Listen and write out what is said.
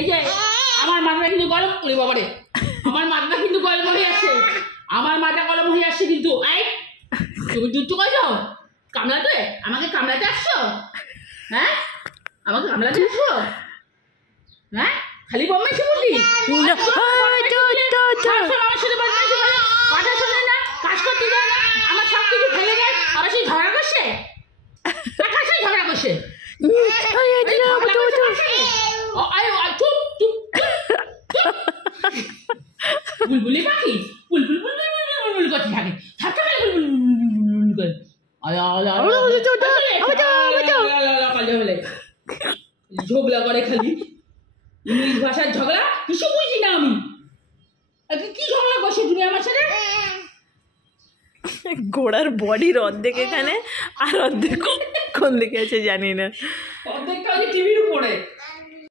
এই যে আমার মাথা কিন্তু গরম করে বাবারে, আমার মাথা কিন্তু গরম হয়ে আসছে, আমার মাথা গরম হয়ে আসছে কিন্তু। এই তুমি দুটো কইছো কামলাতে, আমাকে কামলাতে আসছো? হ্যাঁ আমাকে কামলাতে আসছো? হ্যাঁ খালি বম্বে বললি কথা শোনে না, কাজ করতে দেয় না, আমার সব কিছু ফেলে দেয়, আবার সেই ঝগড়া করছে, ঝগড়া করছে। বুলবুলি পাখি বুলবুল বুলবুল করতে থাকে, ঝগড়া করে খালি ইংলিশ ভাষার ঝগড়া, কিছু বুঝি না আমি। কি ঝগড়া করছো তুমি আমার সাথে? ঘোড়ার বডির অর্ধেক এখানে আর অর্ধেক কোন দিকে আছে জানি না, অর্ধেকটা টিভির উপর